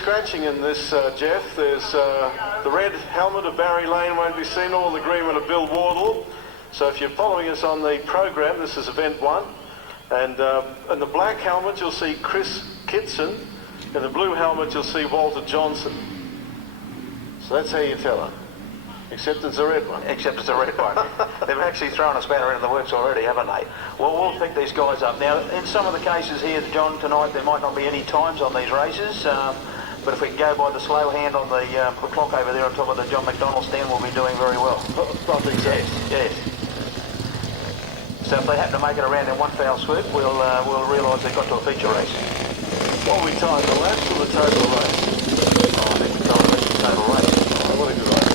scratching in this, Jeff. There's the red helmet of Barry Lane won't be seen, or the green one of Bill Wardle. So if you're following us on the program, this is event 1. And in the black helmet, you'll see Chris Kitson. In the blue helmet, you'll see Walter Johnson. So that's how you tell her. Except it's a red one. Except it's a red one. They've actually thrown a spanner into the works already, haven't they? Well, we'll pick these guys up. Now, in some of the cases here, John, tonight, there might not be any times on these races, but if we can go by the slow hand on the clock over there on top of the John McDonald stand, we'll be doing very well. I think so. Yes. So if they happen to make it around in one foul swoop, we'll realise they've got to a feature race. What we time, the laps or the total race? Oh, I think we've got the total race. Oh, what a good race.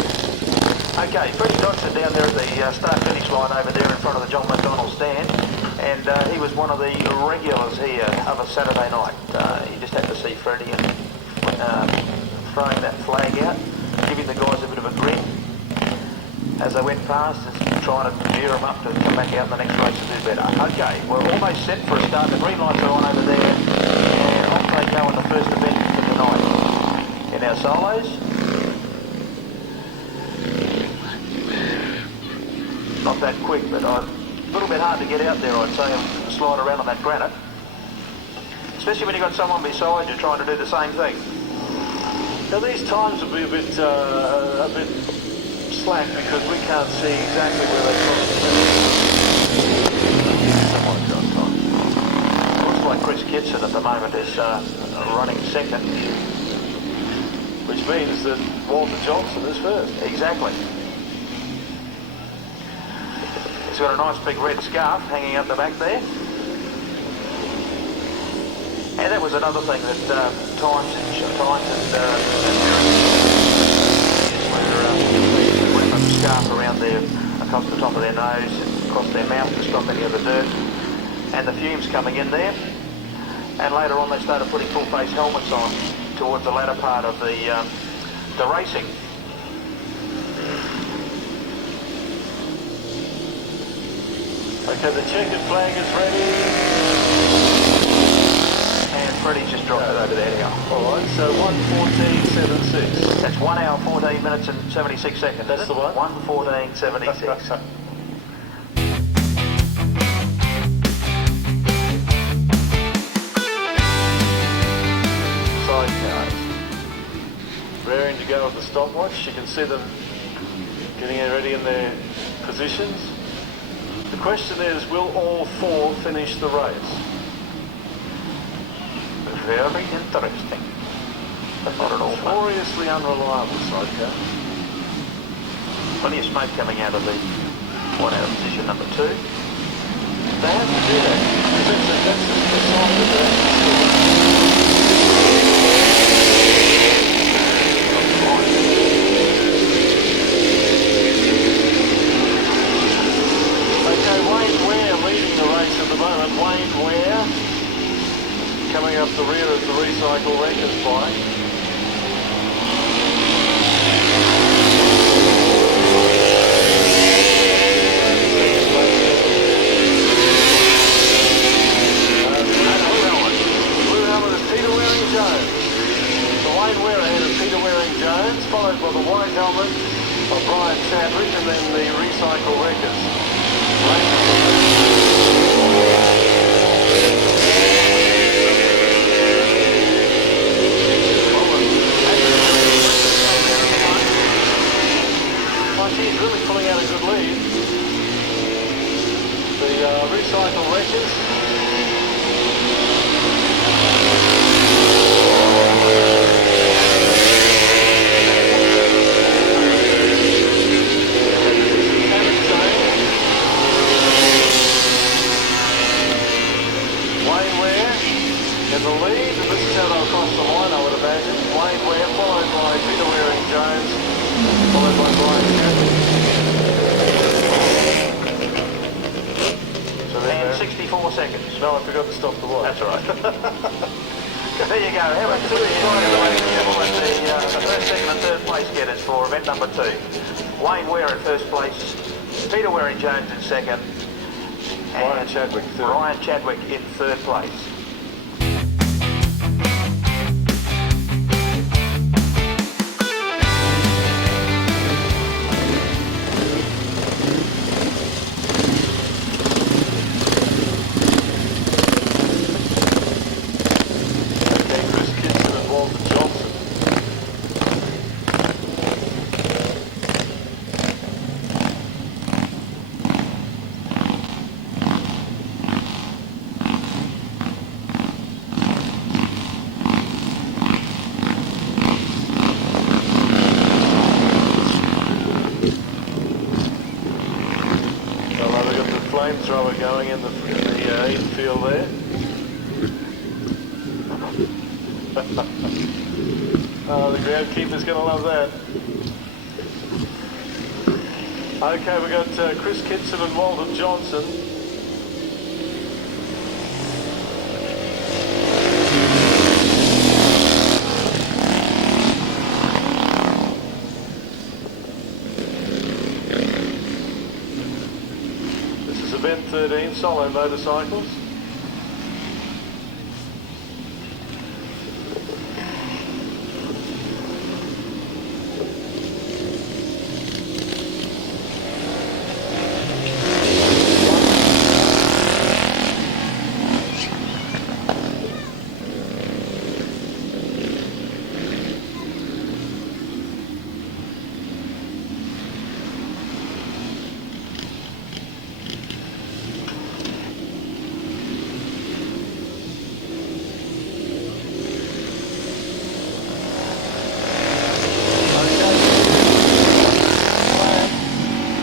Okay, Freddie Dodson down there at the start-finish line over there in front of the John McDonald stand, and he was one of the regulars here of a Saturday night. You just had to see Freddie and throwing that flag out, giving the guys a bit of a grin as they went past, and trying to gear them up to come back out in the next race to do better. Okay, we're almost set for a start. The green lights are on over there, and off they go in the first event for tonight. In our solos, not that quick, but a little bit hard to get out there, I'd say, and slide around on that granite. Especially when you've got someone beside you trying to do the same thing. Now these times will be a bit slack because we can't see exactly where they're Someone's got time. Looks like Chris Kitson at the moment is running second. Which means that Walter Johnson is first. Exactly. He's got a nice big red scarf hanging up the back there. And that was another thing that times and where put the scarf around there across the top of their nose and across their mouth to stop any of the dirt and the fumes coming in there. And later on they started putting full face helmets on towards the latter part of the racing. Okay, the checkered flag is ready. And Freddie's just dropped it over there now. Alright, so 1:14.76. That's 1 hour, 14 minutes and 76 seconds. That's the one? 1:14.76. Sidecars. Raring to go with the stopwatch. You can see them getting ready in their positions. The question is, will all 4 finish the race? Very interesting. But not at all fun. Notoriously unreliable Sidecar. Plenty of smoke coming out of the one out of position number 2. They have to do that. That's the sign of that. Okay, Wayne Ware leading the race at the moment. Wayne Ware coming up the rear of the Recycle Wreckers bike. Blue helmet is Peter Waring-Jones. The Wayne Ware ahead of Peter Waring-Jones, followed by the white helmet of Brian Chadwick, and then the Recycle Wreckers. He's really pulling out a good lead. The Recycle Wreckers. Wayne Ware in the lead, and this is how they'll cross the line, I would imagine. Wayne Ware followed by Peter Waring-Jones, followed by Brian Chadwick. So And 64 seconds. No, I forgot to stop the watch. That's all right. There you go. How about two excited ladies and gentlemen, the first, second and third place getters for event number 2. Wayne Ware in first place, Peter Waring-Jones in second, Brian Chadwick third. Brian Chadwick in third place. flamethrower going in the infield there. Oh, the groundkeeper's going to love that. Okay, we've got Chris Kitson and Walter Johnson. This is event 13, Solo Motorcycles.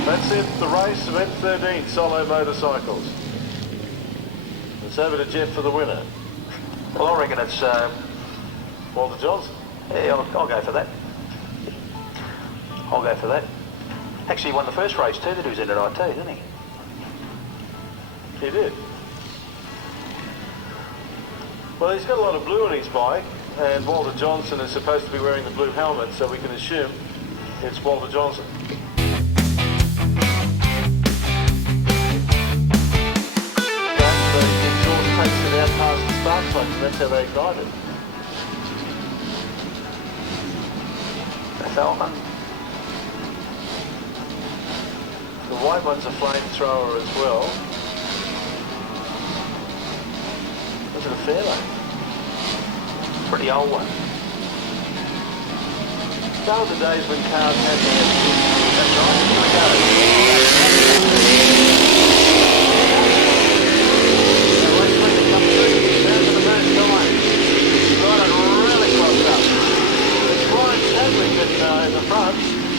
That's it, the race, event 13, Solo Motorcycles. It's over to Jeff for the winner. Well, I reckon it's Walter Johnson. yeah, I'll go for that. I'll go for that. Actually, he won the first race too that he was in tonight too, didn't he? He did. Well, he's got a lot of blue on his bike, and Walter Johnson is supposed to be wearing the blue helmet, so we can assume it's Walter Johnson. Takes it out past the spark plugs, and that's how they ignite it. The Falcon. The white one's a flamethrower as well. Was it a Fairlane? Pretty old one. Go the days when cars had to have... That's right, here we go. In the front.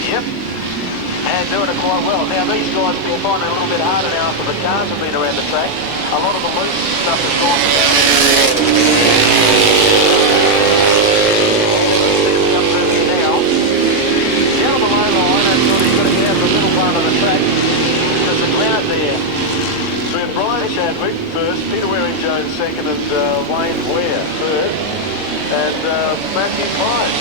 Yep. And doing it quite well. Now these guys will find it a little bit harder now after the cars have been around the track. A lot of the loose stuff is gone down. Come through now. Down the low line, that's sort of you've got to get out the middle part of the track. There's a cloud there. So we have Brian Chadwick first, Peter Waring-Jones second, and Wayne Ware third, and Matthew Pine.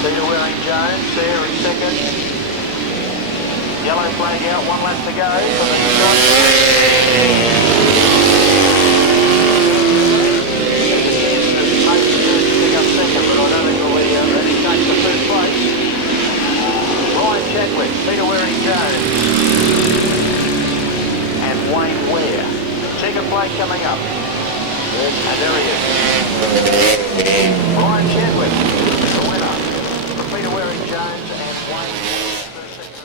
Peter Waring-Jones there in second. Yellow flag out, 1 lap to go. Pick up second, but I don't think we'll let him change the first place. Brian Chadwick, Peter Waring-Jones, and Wayne Ware. Second plate coming up. And there he is. Brian Chadwick, the winner. Peter Waring-Jones and Wayne Ware for second and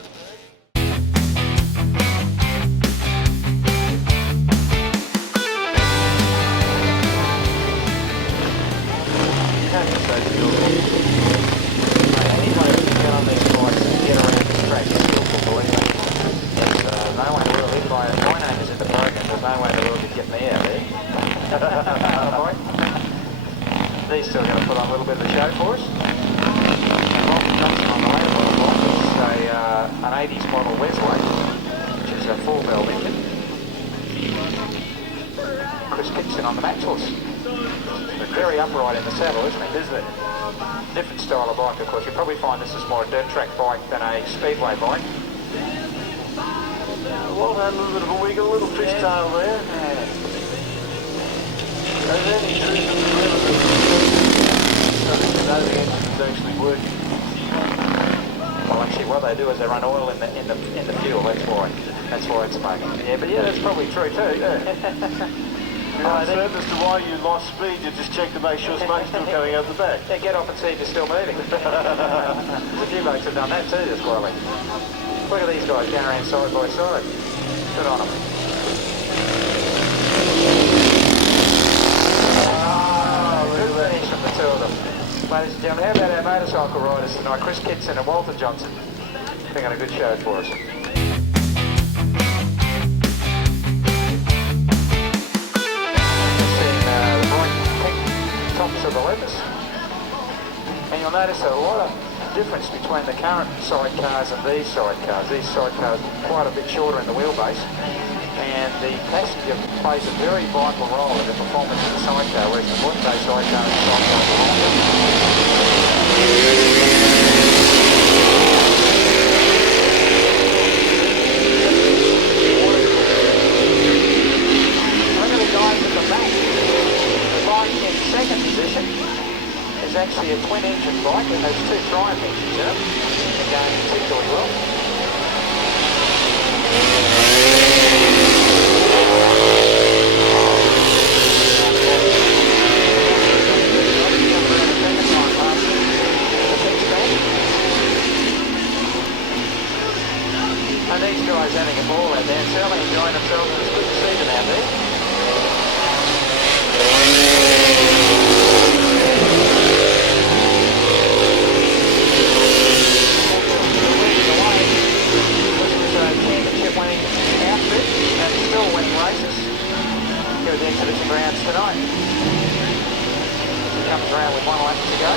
third. Any way to get on these bikes and get around this track is skillful, believe me. There's no way in the world, even my name is in the program, there's no way in the world you'd get me out there. These still going to put on a little bit of a show for us. Walter Johnson on the later model bike is an 80s model Wesley, which is a 4-valve engine. Chris Kitson on the Maxwells. Very upright in the saddle, isn't it? Isn't it? Different style of bike, of course. You probably find this is more a dirt track bike than a speedway bike. Walter had a little bit of a wiggle, a little fishtail there. There's any truth in the river that the engine is actually working. Well, actually, what they do is they run oil in the fuel. That's why it's smoking. Yeah, but yeah, that's probably true too. Yeah. You're uncertain as to why you lost speed. You just check to make sure smoke's still coming out the back. Yeah, get off and see if you're still moving. A few blokes have done that too, this quality. Look at these guys going around side by side. Good on them. two of them. Ladies and gentlemen, how about our motorcycle riders tonight? Chris Kitson and Walter Johnson. Putting on a good show for us. Tops of the leathers, and you'll notice a lot of difference between the current sidecars and these sidecars. These sidecars are quite a bit shorter in the wheelbase, and the passenger plays a very vital role in the performance of the sidecar, whereas the modern day sidecar and sidecar are longer. Look at the guys at the back. The bike in second position is actually a twin-engine bike, and there's two Triumph engines in it. They're going particularly well. And these guys having a ball out there, and certainly enjoying themselves, and it's good to see them out there. Championship-winning outfit and still winning races here at the exhibition grounds tonight. He comes around with 1 lap to go.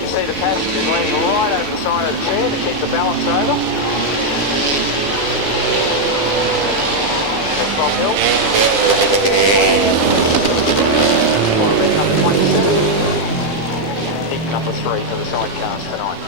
You see the passengers leaning right over the side of the chair to keep the balance over. Bob Hill. Number 27. Pick number 3 for the sidecars tonight.